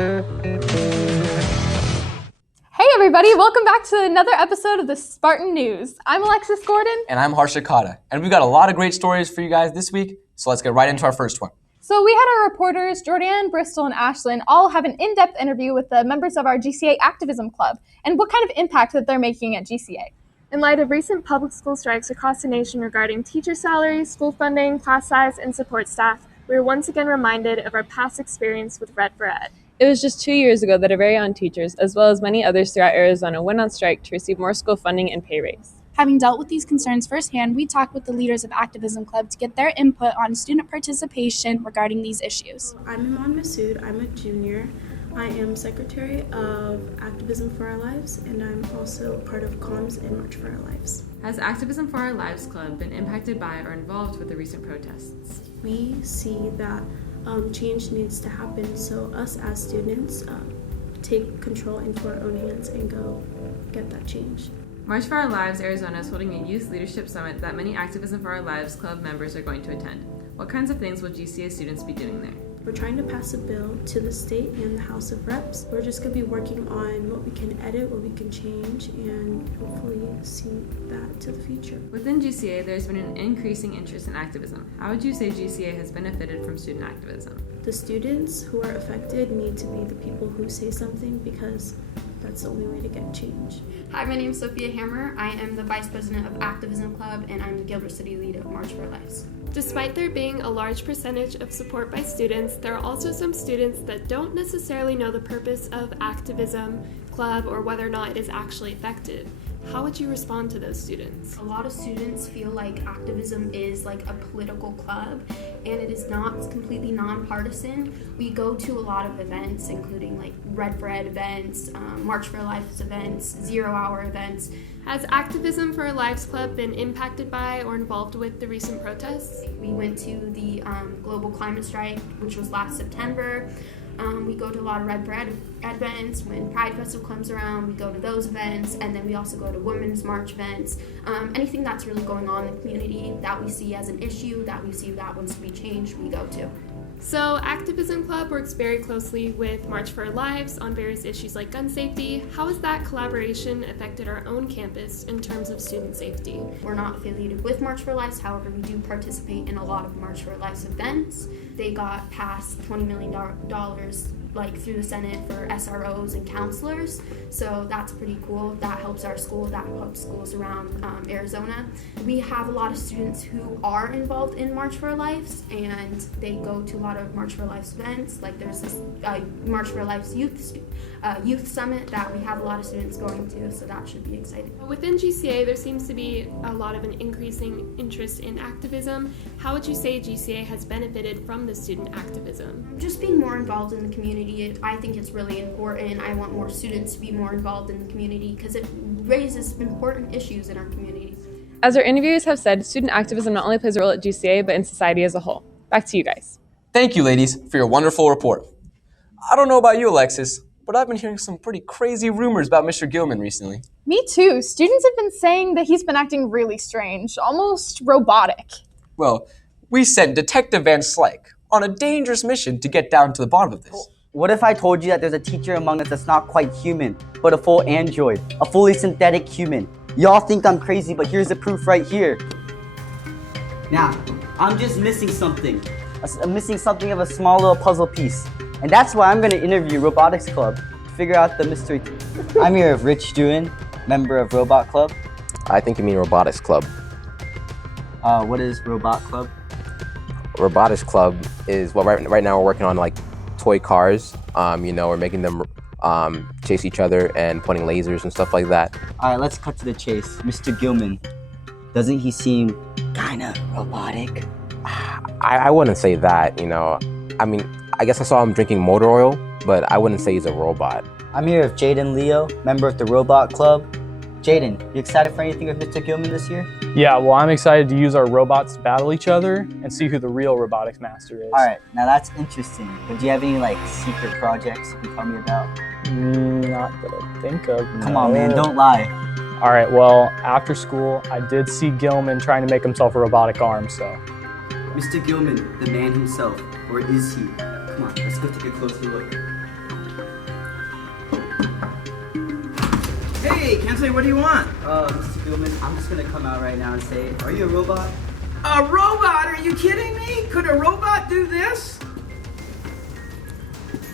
Hey everybody, welcome back to another episode of the Spartan News. I'm Alexis Gordon. And I'm Harsha Kata. And we've got a lot of great stories for you guys this week, so let's get right into our first one. So we had our reporters, Jordan, Bristol, and Ashlyn, all have an in-depth interview with the members of our GCA Activism Club and what kind of impact that they're making at GCA. In light of recent public school strikes across the nation regarding teacher salaries, school funding, class size, and support staff, we were once again reminded of our past experience with Red for Ed. It was just 2 years ago that our very own teachers, as well as many others throughout Arizona, went on strike to receive more school funding and pay raise. Having dealt with these concerns firsthand, we talked with the leaders of Activism Club to get their input on student participation regarding these issues. I'm Iman Masood. I'm a junior. I am Secretary of Activism for Our Lives, and I'm also part of Comms and March for Our Lives. Has Activism for Our Lives Club been impacted by or involved with the recent protests? We see that change needs to happen, so us as students take control into our own hands and go get that change. March for Our Lives Arizona is holding a youth leadership summit that many Activism for Our Lives Club members are going to attend. What kinds of things will GCA students be doing there? We're trying to pass a bill to the state and the House of Reps. We're just going to be working on what we can edit, what we can change, and hopefully see that to the future. Within GCA, there's been an increasing interest in activism. How would you say GCA has benefited from student activism? The students who are affected need to be the people who say something, because that's the only way to get change. Hi, my name is Sophia Hammer. I am the Vice President of Activism Club, and I'm the Gilbert City Lead of March for Our Lives. Despite there being a large percentage of support by students, there are also some students that don't necessarily know the purpose of Activism Club or whether or not it is actually effective. How would you respond to those students? A lot of students feel like activism is like a political club, and it is not. It's completely nonpartisan. We go to a lot of events, including like Red for Ed events, March for Our Lives events, 0 Hour events. Has Activism for Our Lives Club been impacted by or involved with the recent protests? We went to the global climate strike, which was last September. We go to a lot of Red for Ed events. When Pride Festival comes around, we go to those events, and then we also go to Women's March events. Anything that's really going on in the community that we see as an issue, that we see that wants to be changed, we go to. So Activism Club works very closely with March for Our Lives on various issues like gun safety. How has that collaboration affected our own campus in terms of student safety? We're not affiliated with March for Our Lives, however, we do participate in a lot of March for Our Lives events. They got passed $20 million through the Senate for SROs and counselors, so that's pretty cool. That helps our school, that helps schools around Arizona. We have a lot of students who are involved in March for Our Lives, and they go to a lot of March for Our Lives events. Like there's this March for Our Lives youth summit that we have a lot of students going to, so that should be exciting. Within GCA, there seems to be a lot of an increasing interest in activism. How would you say GCA has benefited from the student activism? Just being more involved in the community. I think it's really important. I want more students to be more involved in the community because it raises important issues in our community. As our interviewers have said, student activism not only plays a role at GCA, but in society as a whole. Back to you guys. Thank you, ladies, for your wonderful report. I don't know about you, Alexis, but I've been hearing some pretty crazy rumors about Mr. Gilman recently. Me too. Students have been saying that he's been acting really strange, almost robotic. Well, we sent Detective Van Slyke on a dangerous mission to get down to the bottom of this. What if I told you that there's a teacher among us that's not quite human, but a full android, a fully synthetic human? Y'all think I'm crazy, but here's the proof right here. Now, I'm just missing something. I'm missing something of a small little puzzle piece. And that's why I'm gonna interview Robotics Club to figure out the mystery. I'm here with Rich Dewin, member of Robot Club. I think you mean Robotics Club. What is Robot Club? Robotics Club is, well, right now we're working on like toy cars. We're making them chase each other and pointing lasers and stuff like that. All right, let's cut to the chase. Mr. Gilman, doesn't he seem kinda robotic? I wouldn't say that, I guess I saw him drinking motor oil, but I wouldn't say he's a robot. I'm here with Jaden Leo, member of the Robot Club. Jaden, you excited for anything with Mr. Gilman this year? Yeah, well, I'm excited to use our robots to battle each other and see who the real robotics master is. All right, now that's interesting. But do you have any secret projects you can tell me about? Not that I think of. Come on, man, don't lie. All right, well, after school, I did see Gilman trying to make himself a robotic arm, so. Mr. Gilman, the man himself, or is he? Come on, let's go take a closer look. say, what do you want? Mr. Gilman, I'm just gonna come out right now and say, are you a robot? A robot? Are you kidding me? Could a robot do this?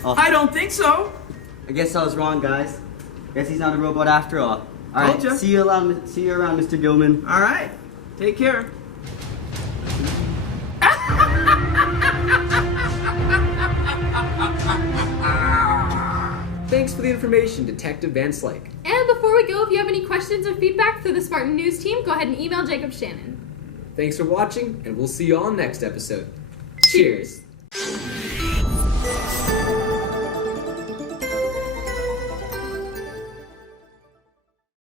I don't think so. I guess I was wrong, guys. Guess he's not a robot after all. All right, Told ya. see you around, Mr. Gilman. All right, take care. Thanks for the information, Detective Van Slyke. And before we go, if you have any questions or feedback for the Spartan News team, go ahead and email Jacob Shannon. Thanks for watching, and we'll see you all next episode. Cheers!